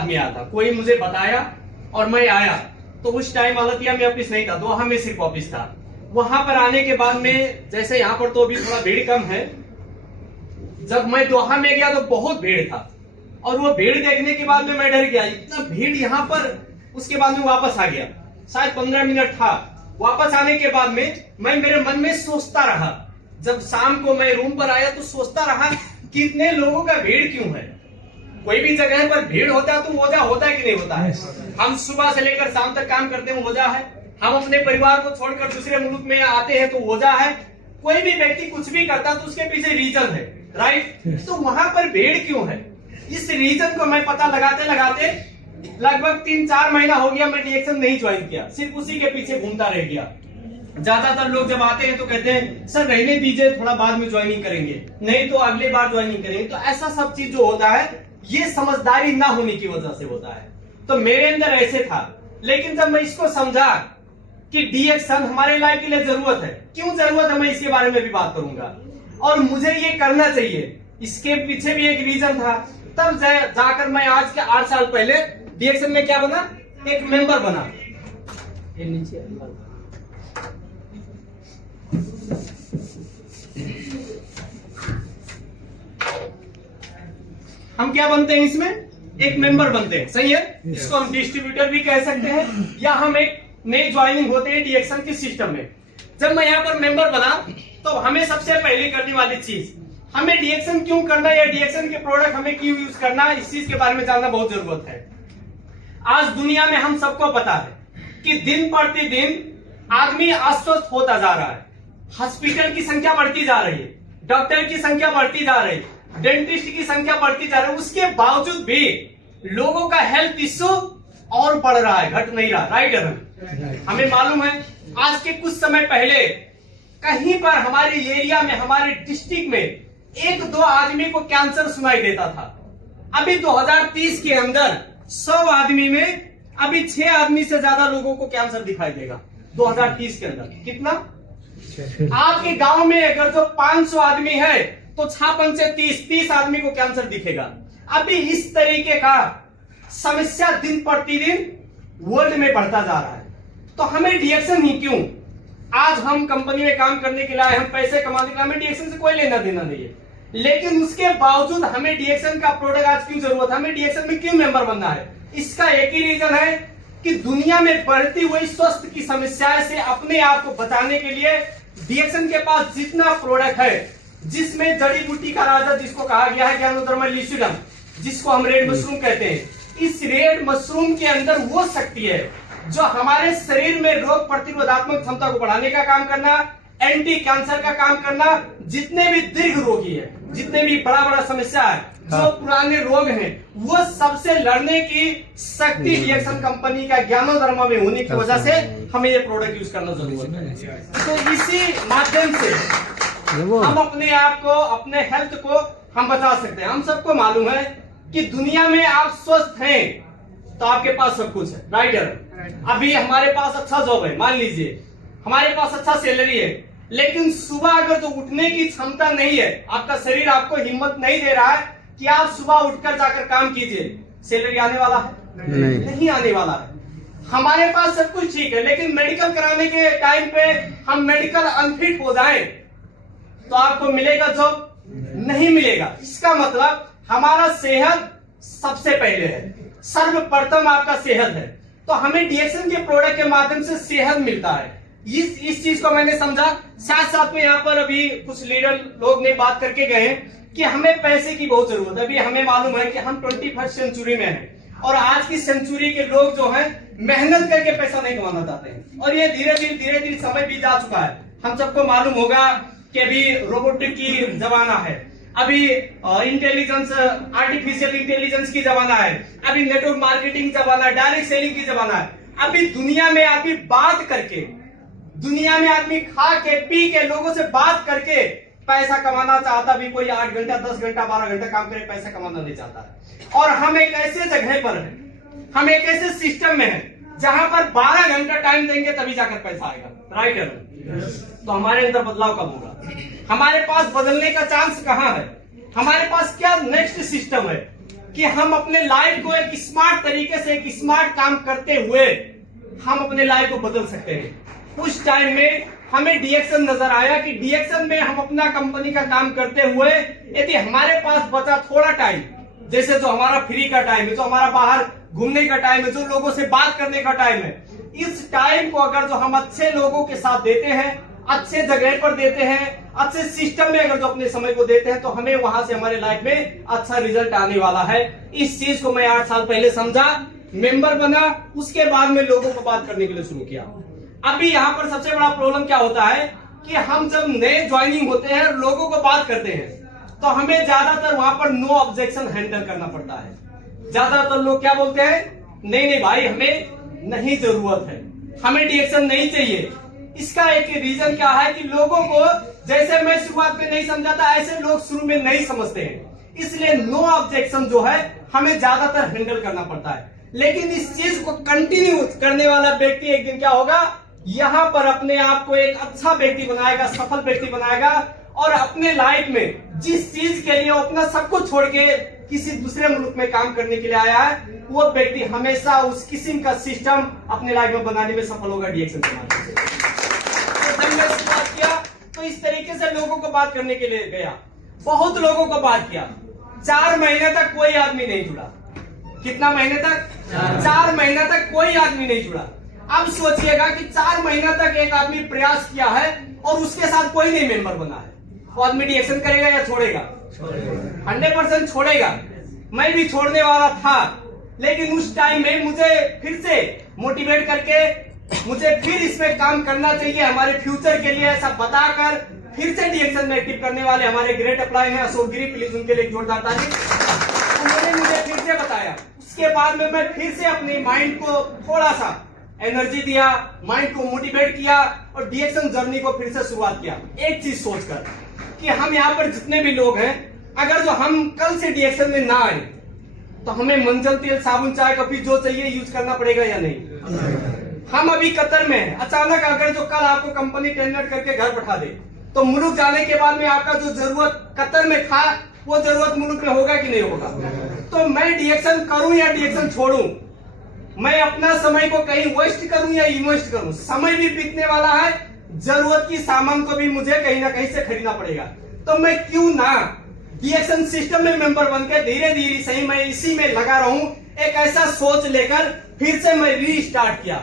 आदमी आया था, कोई मुझे बताया और मैं आया। तो उस टाइम अलतिया में ऑफिस नहीं था, दोहा में सिर्फ ऑफिस था। वहां पर आने के बाद में, जैसे यहाँ पर तो अभी थोड़ा भीड़ कम है, जब मैं दोहा में गया तो बहुत भीड़ था। और वो भीड़ देखने के बाद में मैं डर गया, इतना भीड़ यहाँ पर। उसके बाद में वापस आ गया, शायद 15 मिनट था। वापस आने के बाद में मैं मेरे मन में सोचता रहा, जब शाम को मैं रूम पर आया तो सोचता रहा कि इतने लोगों का भीड़ क्यों है। कोई भी जगह पर भीड़ होता है तो वजह होता है कि नहीं होता है। हम सुबह से लेकर शाम तक काम करते हैं, वजह है। हम अपने परिवार को छोड़कर दूसरे मुल्क में आते हैं तो वजह है। कोई भी व्यक्ति कुछ भी करता तो उसके पीछे रीजन है, राइट। तो वहां पर भीड़ क्यों है, इस रीजन को मैं पता लगाते लगाते लगभग 3-4 महीना हो गया मैं डीएक्सन नहीं ज्वाइन किया, सिर्फ उसी के पीछे घूमता रह गया। ज्यादातर लोग जब आते हैं तो कहते हैं सर रहने दीजिए, थोड़ा बाद में ज्वाइनिंग करेंगे, नहीं तो अगले बार ज्वाइनिंग करेंगे। तो ऐसा सब चीज जो होता है ये समझदारी ना होने की वजह से होता है। तो मेरे अंदर ऐसे था, लेकिन जब मैं इसको समझा कि डीएक्सन हमारे लाइफ के लिए जरूरत है, क्यों जरूरत है मैं इसके बारे में भी बात करूंगा, और मुझे ये करना चाहिए, इसके पीछे भी एक रीजन था। तब जाकर मैं आज के 8 साल पहले डीएक्सन में क्या बना, एक मेंबर बना। हम क्या बनते हैं इसमें, एक मेंबर बनते हैं, सही है। इसको हम डिस्ट्रीब्यूटर भी कह सकते हैं, या हम एक नई ज्वाइनिंग होते हैं डीएक्सन के सिस्टम में। जब मैं यहाँ पर मेंबर बना तो हमें सबसे पहले करने वाली चीज, हमें डीएक्सन क्यों करना या डीएक्सन के प्रोडक्ट हमें क्यों यूज करना, इस चीज के बारे में जानना बहुत जरूरत है। आज दुनिया में हम सबको पता है कि दिन प्रतिदिन आदमी अस्वस्थ होता जा रहा है, हॉस्पिटल की संख्या बढ़ती जा रही है, डॉक्टर की संख्या बढ़ती जा रही है, डेंटिस्ट की संख्या बढ़ती जा रही है। उसके बावजूद भी लोगों का हेल्थ इश्यू और बढ़ रहा है, घट नहीं रहा, राइट। हमें मालूम है आज के कुछ समय पहले कहीं पर हमारे एरिया में, हमारे डिस्ट्रिक्ट में 1-2 आदमी को कैंसर सुनाई देता था। अभी 2030 के अंदर 100 आदमी में अभी 6 आदमी से ज्यादा लोगों को कैंसर दिखाई देगा 2030 के अंदर। कितना? आपके गांव में अगर जो 500 आदमी है तो 56 से 30 आदमी को कैंसर दिखेगा। अभी इस तरीके का समस्या दिन प्रतिदिन वर्ल्ड में बढ़ता जा रहा है। तो हमें डीएक्सन ही क्यों, आज हम कंपनी में काम करने के लिए, हम पैसे कमाने के लिए, हमें डीएक्सन से कोई लेना देना नहीं है, लेकिन उसके बावजूद हमें डीएक्सन का प्रोडक्ट आज क्यों जरूरत है, हमें डीएक्सन में क्यों मेंबर बनना है। इसका एक ही रीजन है कि दुनिया में बढ़ती हुई स्वास्थ्य की समस्याएं से अपने आप को बचाने के लिए डीएक्सन के पास जितना प्रोडक्ट है, जिसमें जड़ी बूटी का राजा जिसको कहा गया है ज्ञानोधर्म ल्यूसिडम, जिसको हम रेड मशरूम कहते हैं, इस रेड मशरूम के अंदर वो शक्ति है जो हमारे शरीर में रोग प्रतिरोधात्मक क्षमता को बढ़ाने का काम करना, एंटी कैंसर का काम करना, जितने भी दीर्घ रोगी है, जितने भी बड़ा बड़ा समस्या है, जो पुराने रोग हैं, वो सबसे लड़ने की शक्ति डीएक्सन कंपनी का ज्ञानोधर्म में होने की वजह से हमें ये प्रोडक्ट यूज करना जरूरत है। तो इसी माध्यम से हम अपने आप को, अपने हेल्थ को हम बचा सकते हैं। हम सबको मालूम है कि दुनिया में आप स्वस्थ हैं तो आपके पास सब कुछ है, राइट। अभी हमारे पास अच्छा जॉब है, मान लीजिए हमारे पास अच्छा सैलरी है, लेकिन सुबह अगर तो उठने की क्षमता नहीं है, आपका शरीर आपको हिम्मत नहीं दे रहा है कि आप सुबह उठकर जाकर काम कीजिए, सैलरी आने वाला है? नहीं आने वाला है। हमारे पास सब कुछ ठीक है, लेकिन मेडिकल कराने के टाइम पे हम मेडिकल अनफिट हो जाए तो आपको मिलेगा जॉब? नहीं मिलेगा। इसका मतलब हमारा सेहत सबसे पहले है, सर्वप्रथम आपका सेहत है। तो हमें डीएक्सन के प्रोडक्ट के माध्यम से सेहत मिलता है। इस चीज को मैंने समझा। साथ साथ में यहाँ पर अभी कुछ लीडर लोग ने बात करके गए कि हमें पैसे की बहुत जरूरत है। अभी हमें मालूम है कि हम 21st सेंचुरी में हैं और आज की सेंचुरी के लोग जो हैं मेहनत करके पैसा नहीं कमाना चाहते हैं, और ये धीरे धीरे समय भी जा चुका है। हम सबको मालूम होगा कि अभी रोबोटिक की जमाना है, अभी इंटेलिजेंस, आर्टिफिशियल इंटेलिजेंस की जमाना है, अभी नेटवर्क मार्केटिंग जमाना है, डायरेक्ट सेलिंग की जमाना है। अभी दुनिया में आदमी बात करके, दुनिया में आदमी खा के पी के लोगों से बात करके पैसा कमाना चाहता। भी कोई 8 घंटा 10 घंटा 12 घंटा काम करे पैसा कमाना नहीं चाहता है। और हम एक ऐसे जगह पर है, हम एक ऐसे सिस्टम में है जहां पर 12 घंटा टाइम देंगे तभी जाकर पैसा आएगा, राइट है। तो हमारे अंदर बदलाव कब होगा? हमारे पास बदलने का चांस कहां है? हमारे पास क्या नेक्स्ट सिस्टम है? कि हम अपने लाइफ को एक स्मार्ट तरीके से, एक स्मार्ट काम करते हुए हम अपने लाइफ को बदल सकते हैं। उस टाइम में हमें डीएक्शन नजर आया कि डीएक्शन में हम अपना कंपनी का काम करते हुए यदि हमारे पास बचा थोड़ा टाइम, जैसे जो हमारा फ्री का टाइम है, जो हमारा बाहर घूमने का टाइम है, जो लोगों से बात करने का टाइम है, इस टाइम को अगर जो हम अच्छे लोगों के साथ देते हैं, अच्छे जगह पर देते हैं, अच्छे सिस्टम में अगर जो अपने समय को देते हैं, तो हमें वहां से हमारे लाइफ में अच्छा रिजल्ट आने वाला है। इस चीज को मैं 8 साल पहले समझा, मेंबर बना, उसके बाद में लोगों को बात करने के लिए शुरू किया। अभी यहाँ पर सबसे बड़ा प्रॉब्लम क्या होता है कि हम जब नए ज्वाइनिंग होते हैं, लोगों को बात करते हैं, तो हमें ज्यादातर वहां पर नो ऑब्जेक्शन हैंडल करना पड़ता है। ज्यादातर लोग क्या बोलते हैं, नहीं भाई हमें नहीं जरूरत है, हमें डीएक्शन नहीं चाहिए। इसका एक रीजन क्या है कि लोगों को, जैसे मैं शुरुआत में नहीं समझा था, ऐसे लोग शुरू में नहीं समझते हैं, इसलिए नो ऑब्जेक्शन जो है हमें ज्यादातर हैंडल करना पड़ता है। लेकिन इस चीज को कंटिन्यू करने वाला व्यक्ति एक दिन क्या होगा, यहाँ पर अपने आप को एक अच्छा व्यक्ति बनाएगा, सफल व्यक्ति बनाएगा, और अपने लाइफ में जिस चीज के लिए वो अपना सब कुछ छोड़ के किसी दूसरे मुल्क में काम करने के लिए आया है, वो व्यक्ति हमेशा उस किस्म का सिस्टम अपने लाइफ में बनाने में सफल होगा डीएक्शन के माध्यम से। तो जब मैं शुरुआत किया तो इस तरीके से लोगों को बात करने के लिए गया, बहुत लोगों को बात किया। 4 महीने तक कोई आदमी नहीं जुड़ा। कितना महीने तक? 4 महीने तक कोई आदमी नहीं जुड़ा। अब सोचिएगा कि 4 महीना तक एक आदमी प्रयास किया है और उसके साथ कोई नहीं मेंबर बना है, वो आदमी डीएक्शन करेगा या छोड़ेगा? 100% छोड़ेगा। मैं भी छोड़ने वाला था, लेकिन उस टाइम में मुझे फिर से मोटिवेट करके मुझे फिर इसमें काम करना चाहिए हमारे फ्यूचर के लिए, ऐसा बताकर फिर से डीएक्शन में एक्टिव करने वाले हमारे ग्रेट अप्लाई हैं अशोक गिरी, प्लीज उनके लिए एक जोरदार ताली। उन्होंने मुझे फिर से बताया। उसके बाद में मैं फिर से अपने माइंड को थोड़ा सा एनर्जी दिया, माइंड को मोटिवेट किया और डीएक्शन जर्नी को फिर से शुरुआत किया। एक चीज सोचकर कि हम यहाँ पर जितने भी लोग हैं, अगर जो हम कल से डीएक्शन में ना आए तो हमें मंजन तेल, साबुन, चाय, कॉफी जो चाहिए यूज करना पड़ेगा या नहीं? हम अभी कतर में हैं, अचानक अगर जो कल आपको कंपनी टेंडर करके घर बैठा दे, तो मुल्क जाने के बाद में आपका जो जरूरत कतर में था, वो जरूरत मुल्क में होगा कि नहीं होगा? तो मैं डीएक्शन करूं या डीएक्शन छोड़ूं, मैं अपना समय को कहीं वेस्ट करूं या इन्वेस्ट करूं? समय भी बीतने वाला है, जरूरत की सामान को भी मुझे कहीं ना कहीं से खरीदना पड़ेगा। तो मैं क्यों ना डीएक्शन सिस्टम में मेंबर बनकर धीरे धीरे सही मैं इसी में लगा रहूं। एक ऐसा सोच लेकर फिर से मैं रीस्टार्ट किया,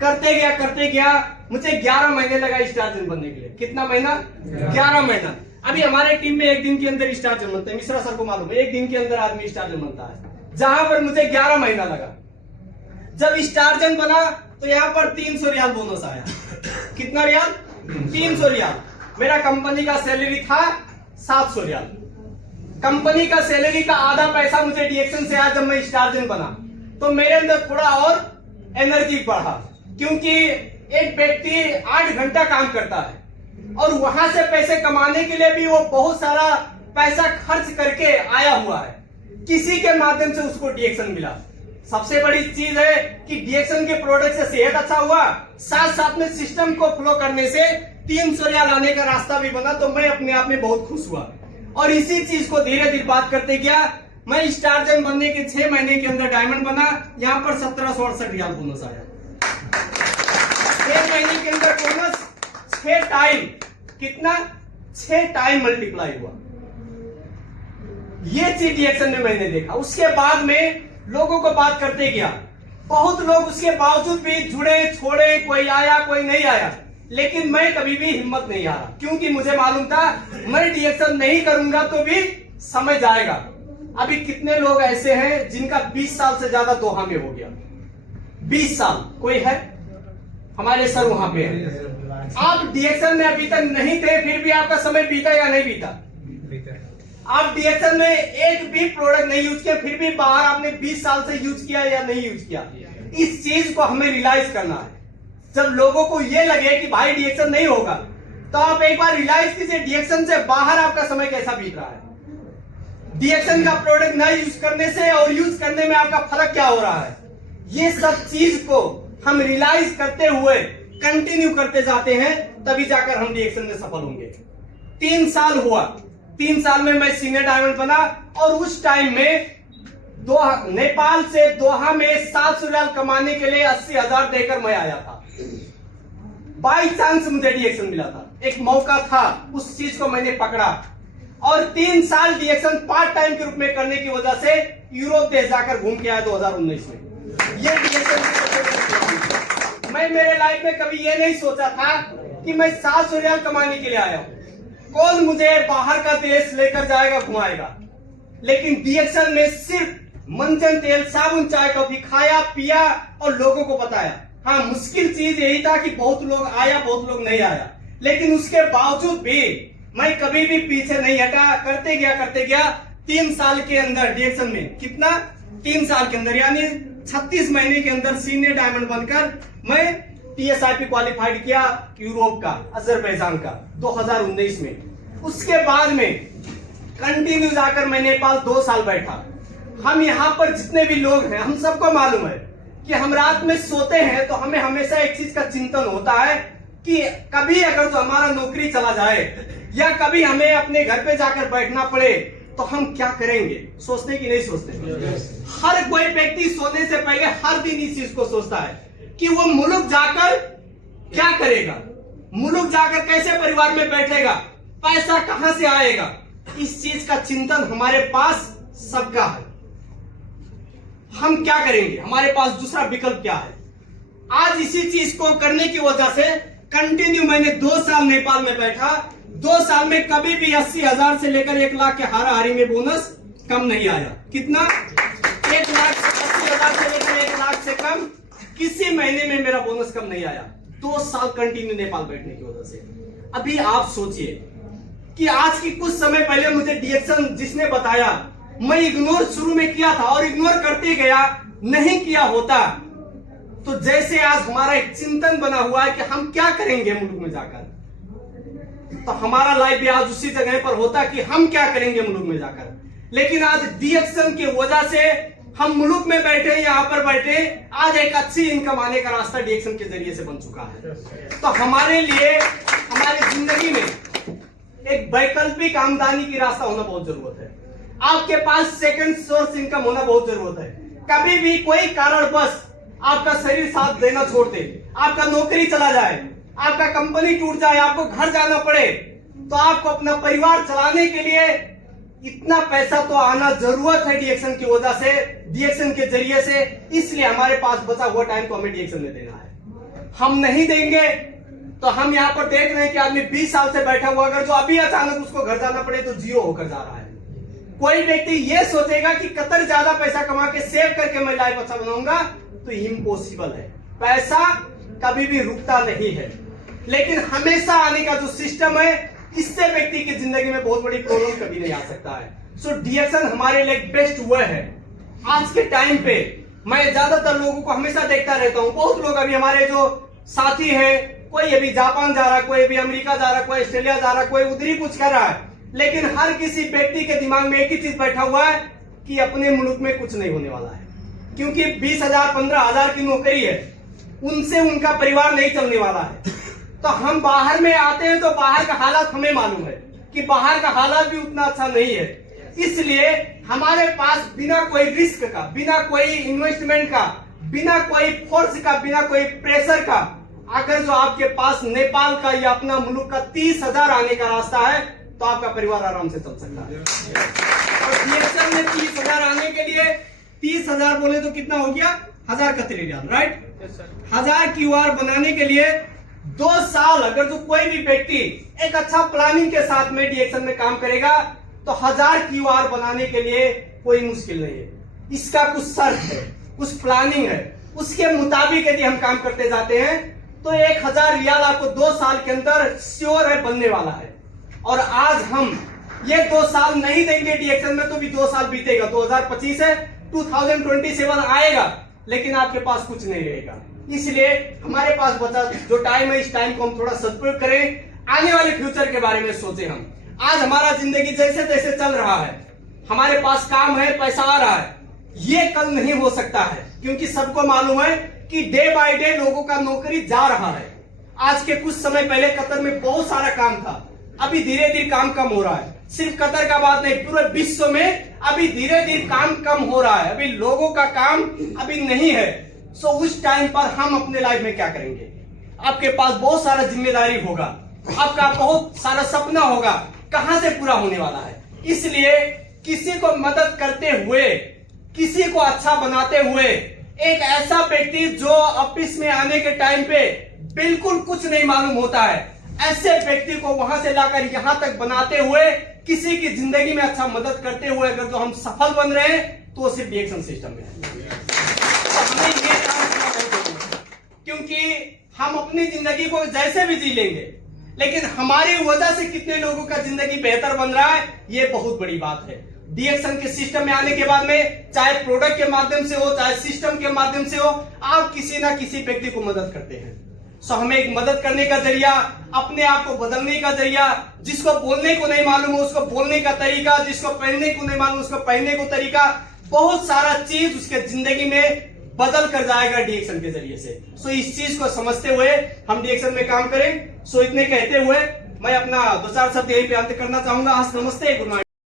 करते गया। मुझे 11 महीने लगा स्टार्जन बनने के लिए। कितना महीना? 11 महीना। अभी हमारे टीम में एक दिन के अंदर स्टार्जन बनते हैं, मिश्रा सर को मालूम है, एक दिन के अंदर आदमी स्टार्जन बनता है, जहां पर मुझे 11 महीना लगा। जब स्टार्जन बना तो यहाँ पर 300 रियाल बोनस आया। कितना रियाल? 300 रियाल। मेरा कंपनी का सैलरी था 700 रियाल। कंपनी का सैलरी का आधा पैसा मुझे डीएक्शन से आया। जब मैं स्टार्जन बना तो मेरे अंदर थोड़ा और एनर्जी बढ़ा, क्योंकि एक व्यक्ति 8 घंटा काम करता है और वहां से पैसे कमाने के लिए भी वो बहुत सारा पैसा खर्च करके आया हुआ है। किसी के माध्यम से उसको डीएक्शन मिला। सबसे बड़ी चीज है कि डीएक्शन के प्रोडक्ट से सेहत अच्छा हुआ, साथ साथ में सिस्टम को फ्लो करने से 300 रियाल आने का रास्ता भी बना। तो मैं अपने आप में बहुत खुश हुआ और इसी चीज को धीरे धीरे बात करते गया। मैं स्टार्जन बनने के 6 महीने के अंदर डायमंड बना। यहाँ पर 1768 रियाल बोनस आया। 6 महीने के अंदर बोनस 6 टाइम। कितना? 6 टाइम मल्टीप्लाई हुआ। ये चीज डीएक्शन में मैंने देखा। उसके बाद में लोगों को बात करते गया। बहुत लोग उसके बावजूद भी जुड़े, छोड़े, कोई आया कोई नहीं आया, लेकिन मैं कभी भी हिम्मत नहीं हारा, क्योंकि मुझे मालूम था मैं डीएक्शन नहीं करूंगा तो भी समय जाएगा। अभी कितने लोग ऐसे हैं जिनका 20 साल से ज्यादा दोहा में हो गया? 20 साल। कोई है? हमारे सर वहां पे है। आप डीएक्शन में अभी तक नहीं थे, फिर भी आपका समय बीता या नहीं बीता? आप डीएक्शन में एक भी प्रोडक्ट नहीं यूज किया, फिर भी बाहर आपने 20 साल से यूज किया या नहीं यूज किया? इस चीज को हमें रियलाइज करना है। जब लोगों को ये लगे कि भाई डीएक्शन नहीं होगा, तो आप एक बार रियलाइज कीजिए डीएक्शन से बाहर आपका समय कैसा बीत रहा है। डीएक्शन का प्रोडक्ट न यूज करने से और यूज करने में आपका फर्क क्या हो रहा है। ये सब चीज को हम रियलाइज करते हुए कंटिन्यू करते जाते हैं, तभी जाकर हम डीएक्शन में सफल होंगे। 3 साल हुआ। 3 साल में मैं सीनियर डायमंड बना और उस टाइम में नेपाल से दोहा में 700 रियाल कमाने के लिए 80,000 देकर मैं आया था। बाई चांस मुझे डीएक्शन मिला था, एक मौका था, उस चीज को मैंने पकड़ा और 3 साल डीएक्शन पार्ट टाइम के रूप में करने की वजह से यूरोप देश जाकर घूम के आया 2019 में। ये डीएक्शन मैं मेरे लाइफ में कभी ये नहीं सोचा था कि मैं 700 रियाल कमाने के लिए आया हूं, कौन मुझे बाहर का देश लेकर जाएगा, घुमाएगा। लेकिन डीएक्शन में सिर्फ मंजन तेल, साबुन, चाय, कॉफी खाया पिया और लोगों को बताया। हाँ, मुश्किल चीज यही था कि बहुत लोग आया, बहुत लोग नहीं आया, लेकिन उसके बावजूद भी मैं कभी भी पीछे नहीं हटा, करते गया। 3 साल के अंदर डीएक्शन में कितना, 3 साल के अंदर यानी 36 महीने के अंदर सीनियर डायमंड बनकर मैं TSIP क्वालिफाइड किया यूरोप का, अजरबैजान का 2019 में। उसके बाद में कंटिन्यू जाकर मैं नेपाल 2 साल बैठा। हम यहाँ पर जितने भी लोग हैं, हम सबको मालूम है कि हम रात में सोते हैं तो हमें हमेशा एक चीज का चिंतन होता है कि कभी अगर तो हमारा नौकरी चला जाए या कभी हमें अपने घर पे जाकर बैठना पड़े तो हम क्या करेंगे। सोचते कि नहीं सोचते? हर कोई व्यक्ति सोने से पहले हर दिन इस चीज को सोचता है कि वो मुल्क जाकर क्या करेगा, मुल्क जाकर कैसे परिवार में बैठेगा, पैसा कहां से आएगा। इस चीज का चिंतन हमारे पास सबका है। हम क्या करेंगे, हमारे पास दूसरा विकल्प क्या है। आज इसी चीज को करने की वजह से कंटिन्यू मैंने 2 साल नेपाल में बैठा। 2 साल में कभी भी 80,000 से लेकर 1 लाख के हाराहारी में बोनस कम नहीं आया। कितना? 1,80,000 से लेकर 1 लाख से कम किसी महीने में मेरा बोनस कम नहीं आया। 2 साल कंटिन्यू नेपाल बैठने की वजह से। अभी आप सोचिए कि आज की कुछ समय पहले मुझे डीएक्शन जिसने बताया, मैं इग्नोर शुरू में किया था और इग्नोर करते गया, नहीं किया होता तो जैसे आज हमारा एक चिंतन बना हुआ है कि हम क्या करेंगे मुल्क में जाकर, तो हमारा लाइफ भी आज उसी जगह पर होता कि हम क्या करेंगे मुल्क में जाकर। लेकिन आज डीएक्शन की वजह से हम मुल्क में बैठे, यहाँ पर बैठे, आज एक अच्छी इनकम आने का रास्ता डीएक्शन के जरिए से बन चुका है। तो हमारे लिए हमारी जिंदगी में एक वैकल्पिक आमदनी की रास्ता होना बहुत जरूरत है। आपके पास सेकंड सोर्स इनकम होना बहुत जरूरत है। कभी भी कोई कारणवश आपका शरीर साथ देना छोड़ दे, आपका नौकरी चला जाए, आपका कंपनी टूट जाए, आपको घर जाना पड़े, तो आपको अपना परिवार चलाने के लिए इतना पैसा तो आना जरूरत है डीएक्शन की वजह से, डीएक्शन के जरिए से। इसलिए हमारे पास बचा हुआ टाइम को हमें डीएक्शन में देना है। हम नहीं देंगे तो हम यहाँ पर देख रहे हैं कि आदमी 20 साल से बैठा हुआ, अगर जो अभी अचानक उसको घर जाना पड़े तो 0 होकर जा रहा है। कोई व्यक्ति ये सोचेगा कि कतर ज्यादा पैसा कमा के सेव करके मैं लाइफ अच्छा बनाऊंगा, तो इम्पॉसिबल है। पैसा कभी भी रुकता नहीं है, लेकिन हमेशा आने का जो सिस्टम है, इससे व्यक्ति की जिंदगी में बहुत बड़ी प्रॉब्लम कभी नहीं आ सकता है। सो डीएक्शन हमारे लिए बेस्ट वे है। आज के टाइम पे मैं ज्यादातर लोगों को हमेशा देखता रहता हूं, बहुत लोग अभी हमारे जो साथी है, कोई अभी जापान जा रहा है, कोई अभी अमेरिका जा रहा है, कोई ऑस्ट्रेलिया जा रहा है, कोई उधर ही कुछ कर रहा है, लेकिन हर किसी व्यक्ति के दिमाग में एक ही चीज बैठा हुआ है कि अपने मुल्क में कुछ नहीं होने वाला है, क्योंकि 20,000 15,000 की नौकरी है, उनसे उनका परिवार नहीं चलने वाला है। तो हम बाहर में आते हैं तो बाहर का हालात हमें मालूम है कि बाहर का हालात भी उतना अच्छा नहीं है। इसलिए हमारे पास बिना कोई रिस्क का, बिना कोई इन्वेस्टमेंट का, बिना कोई फोर्स का, बिना कोई प्रेशर का, अगर जो आपके पास नेपाल का या अपना मुल्क का 30,000 आने का रास्ता है तो आपका परिवार आराम से चल सकता है। और डीएक्शन में 30,000 आने के लिए 30,000 बोले तो कितना हो गया, 1000 कतरी रियाल, राइट। 1000 क्यूआर बनाने के लिए 2 साल अगर जो कोई भी व्यक्ति एक अच्छा प्लानिंग के साथ में डीएक्शन में काम करेगा तो 1000 क्यूआर बनाने के लिए कोई मुश्किल नहीं है। इसका कुछ शर्त है, कुछ प्लानिंग है, उसके मुताबिक यदि हम काम करते जाते हैं तो 1000 रियाल आपको 2 साल के अंदर श्योर है बनने वाला है। और आज हम ये 2 साल नहीं देंगे डीएक्शन में तो भी 2 साल बीतेगा, 2025 है, 2027 आएगा, लेकिन आपके पास कुछ नहीं रहेगा। इसलिए हमारे पास बचा जो टाइम है, इस टाइम को हम थोड़ा सदुपयोग करें, आने वाले फ्यूचर के बारे में सोचें। हम आज हमारा जिंदगी जैसे तैसे चल रहा है, हमारे पास काम है, पैसा आ रहा है, ये कल नहीं हो सकता है, क्योंकि सबको मालूम है कि डे बाय डे लोगों का नौकरी जा रहा है। आज के कुछ समय पहले कतर में बहुत सारा काम था, अभी धीरे धीरे काम कम हो रहा है। सिर्फ कतर का बात नहीं, पूरे विश्व में अभी धीरे धीरे काम कम हो रहा है, अभी लोगों का काम अभी नहीं है। सो उस टाइम पर हम अपने लाइफ में क्या करेंगे? आपके पास बहुत सारा जिम्मेदारी होगा, आपका बहुत सारा सपना होगा, कहां से पूरा होने वाला है? इसलिए किसी को मदद करते हुए, किसी को अच्छा बनाते हुए, एक ऐसा व्यक्ति जो ऑफिस में आने के टाइम पे बिल्कुल कुछ नहीं मालूम होता है, ऐसे व्यक्ति को वहां से लाकर यहां तक बनाते हुए, किसी की जिंदगी में अच्छा मदद करते हुए अगर जो हम सफल बन रहे हैं तो सिर्फ डिएक्शन सिस्टम में है। तो हमें ये काम करना बहुत जरूरी है, क्योंकि हम अपनी जिंदगी को जैसे भी जी लेंगे, लेकिन हमारी वजह से कितने लोगों का जिंदगी बेहतर बन रहा है, ये बहुत बड़ी बात है। डिएक्शन के सिस्टम में आने के बाद में, चाहे प्रोडक्ट के माध्यम से हो, चाहे सिस्टम के माध्यम से हो, आप किसी ना किसी व्यक्ति को मदद करते हैं। सो हमें एक मदद करने का जरिया, अपने आप को बदलने का जरिया, जिसको बोलने को नहीं मालूम हो उसको बोलने का तरीका, जिसको पहनने को नहीं मालूम उसको पहनने को तरीका, बहुत सारा चीज उसके जिंदगी में बदल कर जाएगा डिएक्शन के जरिए से। सो इस चीज को समझते हुए हम डिएक्शन में काम करें। सो इतने कहते हुए मैं अपना 2-4 शब्द यही पे अंत करना चाहूंगा। आज नमस्ते, गुड नाइट।